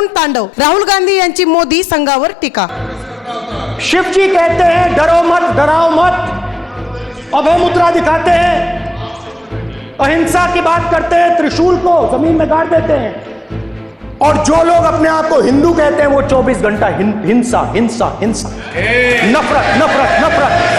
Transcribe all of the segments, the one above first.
तरुण तांडव, राहुल गांधी मोदी संघावर टीका. शिव जी कहते हैं, डरो मत, डराओ मत। अभय मुद्रा दिखाते हैं। अहिंसा की बात करते हैं, त्रिशूल को ज़मीन में गाड़ देते हैं। और जो लोग अपने आप को हिंदू कहते हैं, वो 24 घंटा हिंसा हिंसा हिंसा। नफरत नफरत नफरत।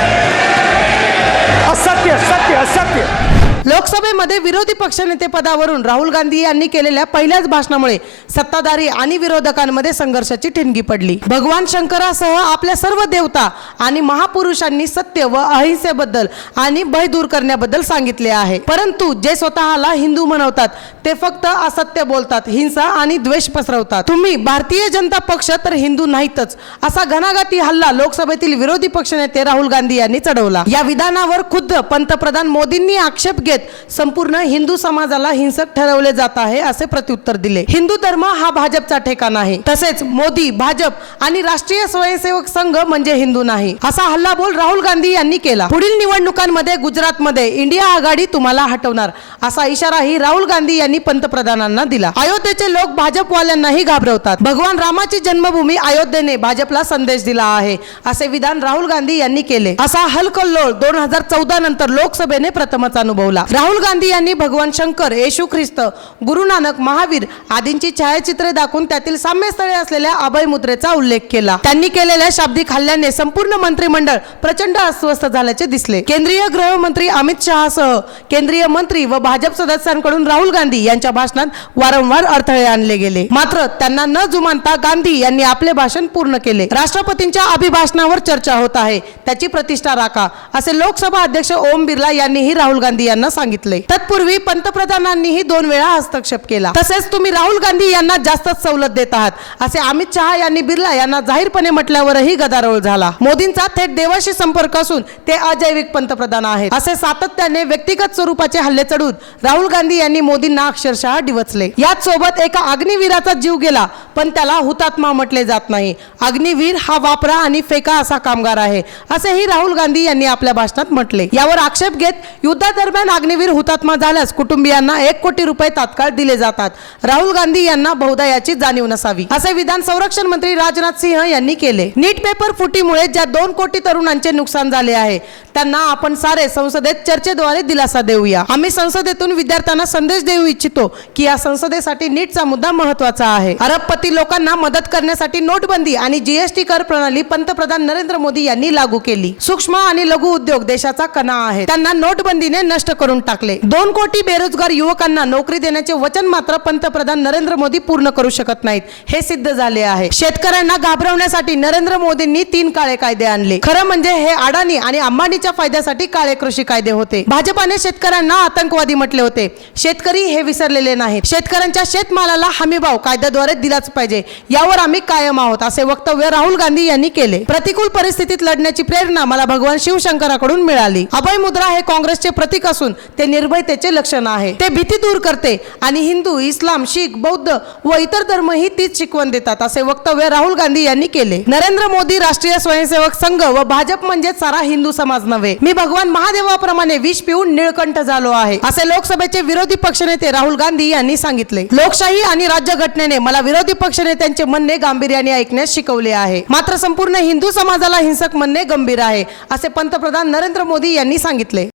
लोकसभेमध्ये विरोधी पक्षनेते पदावरून राहुल गांधी यांनी केलेल्या पहिल्याच भाषणामुळे सत्ताधारी आणि विरोधकांमध्ये संघर्षाची ठिणगी पडली. भगवान शंकरासह आपल्या सर्व देवता आणि महापुरुषांनी सत्य व अहिंसेबद्दल आणि भय दूर करण्याबद्दल सांगितले आहे. परंतु जे स्वतःला हिंदू म्हणवतात ते फक्त असत्य बोलतात हिंसा आणि द्वेष पसरवतात. तुम्ही भारतीय जनता पक्ष तर हिंदू नाहीतच असा घणाघाती हल्ला लोकसभेतील विरोधी पक्षनेते राहुल गांधी यांनी चढवला. या विधानावर खुद्द पंतप्रधान मोदींनी आक्षेप घेत संपूर्ण हिंदू समाजाला हिंसक ठरवले जात आहे असे प्रत्युत्तर दिले. हिंदू धर्म हा भाजपचा ठेका नाही. तसेच मोदी भाजप आणि राष्ट्रीय स्वयंसेवक संघ म्हणजे हिंदू नाही. असा हल्लाबोल राहुल गांधी यांनी केला. पुढील निवडणुकांमध्ये गुजरातमध्ये इंडिया आघाडी तुम्हाला हटवणार असा इशाराही राहुल गांधी यांनी पंतप्रधानांना दिला. अयोध्येचे लोक भाजपवाल्यांनाही घाबरवतात. भगवान रामाची जन्मभूमी अयोध्येने भाजपला संदेश दिला आहे असे विधान राहुल गांधी यांनी केले. असा हलकल्लोळ दोन हजार चौदा नंतर लोकसभेने प्रथमच अनुभवला. राहुल राहुल गांधी यांनी भगवान शंकर येशू ख्रिस्त गुरु नानक महावीर आदींची छायाचित्रे दाखवून त्यातील साम्यस्थळे असलेल्या अभय मुद्रेचा उल्लेख केला. त्यांनी केलेल्या शाब्दिक हल्ल्याने संपूर्ण मंत्रिमंडळ प्रचंड अस्वस्थ झाल्याचे दिसले. केंद्रीय गृहमंत्री अमित शहासह केंद्रीय मंत्री व भाजप सदस्यांकडून राहुल गांधी यांच्या भाषणात वारंवार अडथळे आणले गेले. मात्र त्यांना न जुमानता गांधी यांनी आपले भाषण पूर्ण केले. राष्ट्रपतींच्या अभिभाषणावर चर्चा होत आहे. त्याची प्रतिष्ठा राखा असे लोकसभा अध्यक्ष ओम बिर्ला यांनीही राहुल गांधी यांना सांगितले. सांगितले. तत्पूर्वी पंतप्रधानांनीही दोन वेळा हस्तक्षेप केला. तसेच तुम्ही राहुल गांधी यांना जास्तच सवलत देत आहात असे अमित शहा यांनी बिर्ला यांना जाहीरपणे म्हटल्यावरही गदारोळ झाला. मोदींचा थेट देवाशी संपर्क असून ते अजैविक पंतप्रधान आहेत. असे सातत्याने व्यक्तिगत स्वरूपाचे हल्ले चढून राहुल गांधी यांनी मोदींना अक्षरशः डिवचले. याच सोबत एका अग्निवीराचा जीव गेला पण त्याला हुतात्मा म्हटले जात नाही. अग्निवीर हा वापरा आणि फेका असा कामगार आहे असेही राहुल गांधी यांनी आपल्या भाषणात म्हटले. यावर आक्षेप घेत युद्धादरम्यान अग्निवीर हुतात्मा झाल्यास कुटुंबियांना एक कोटी रुपये तात्काळ दिले जातात. राहुल गांधी यांना बहुधा याची जाणीव नसावी. असे विधान संरक्षण मंत्री राजनाथ सिंह यांनी केले. नीट पेपर फुटीमुळे ज्या दोन कोटी तरुणांचे नुकसान झाले आहे त्यांना आपण सारे संसदेत चर्चेद्वारे दिलासा देऊया. आम्ही संसदेतून विद्यार्थ्यांना संदेश देऊ इच्छितो की या संसदेसाठी नीटचा मुद्दा महत्त्वाचा आहे. अरबपती लोकांना मदत करण्यासाठी नोटबंदी आणि जीएसटी कर प्रणाली पंतप्रधान नरेंद्र मोदी यांनी लागू केली. सूक्ष्म आणि लघु उद्योग देशाचा कणा आहे. त्यांना नोटबंदीने नष्ट करून टाकले. दोन कोटी बेरोजगार युवकांना नोकरी देण्याचे वचन मात्र पंतप्रधान नरेंद्र मोदी पूर्ण करू शकत नाहीत. हे सिद्ध झाले आहे. शेतकऱ्यांना घाबरवण्यासाठी नरेंद्र मोदींनी तीन काळे कायदे आणले. खरं म्हणजे हे अडाणी आणि अंबानीच्या फायद्यासाठी काळे कृषी कायदे होते. भाजपाने शेतकऱ्यांना आतंकवादी म्हटले होते. शेतकरी हे विसरलेले नाहीत. शेतकऱ्यांच्या शेतमालाला हमीभाव कायद्याद्वारे दिलाच पाहिजे. यावर आम्ही कायम आहोत असे वक्तव्य राहुल गांधी यांनी केले. प्रतिकूल परिस्थितीत लढण्याची प्रेरणा मला भगवान शिवशंकराकडून मिळाली. अभय मुद्रा हे काँग्रेसचे प्रतीक असून ते निर्भयतेचे लक्षण आहे. ते भीती दूर करते आणि हिंदू इस्लाम शीख बौद्ध व इतर धर्मही तीच शिकवण देतात असे वक्तव्य राहुल गांधी यांनी केले. नरेंद्र मोदी राष्ट्रीय स्वयंसेवक संघ व भाजप म्हणजे सारा हिंदू समाज नव्हे. मी भगवान महादेवाप्रमाणे विष पिऊन निळकंठ झालो आहे असे लोकसभेचे विरोधी पक्षनेते राहुल गांधी यांनी सांगितले. लोकशाही आणि राज्यघटनेने मला विरोधी पक्षनेत्यांचे म्हणणे गांभीर्याने ऐकण्यास शिकवले आहे. मात्र संपूर्ण हिंदू समाजाला हिंसक म्हणणे गंभीर आहे असे पंतप्रधान नरेंद्र मोदी यांनी सांगितले.